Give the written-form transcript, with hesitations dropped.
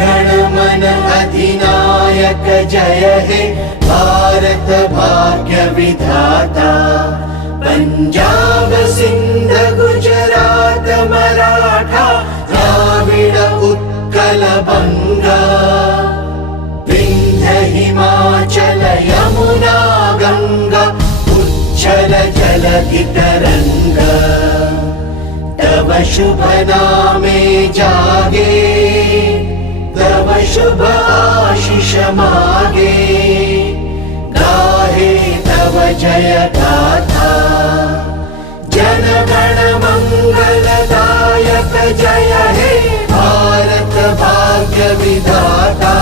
गण मन अधिनायक जय हे भारत भाग्य विधाता। पंजाब सिंध गुजरात मराठा द्राविड उत्कल बंगा। विंध्य हिमाचल यमुना गंगा उच्छल जलधि तरंगा। तव शुभ नामे जागे तव शुभ आशीष मागे। गाहे तव जय गाथा जन गण मंगलदायक जय हे भारत भाग्य विधाता।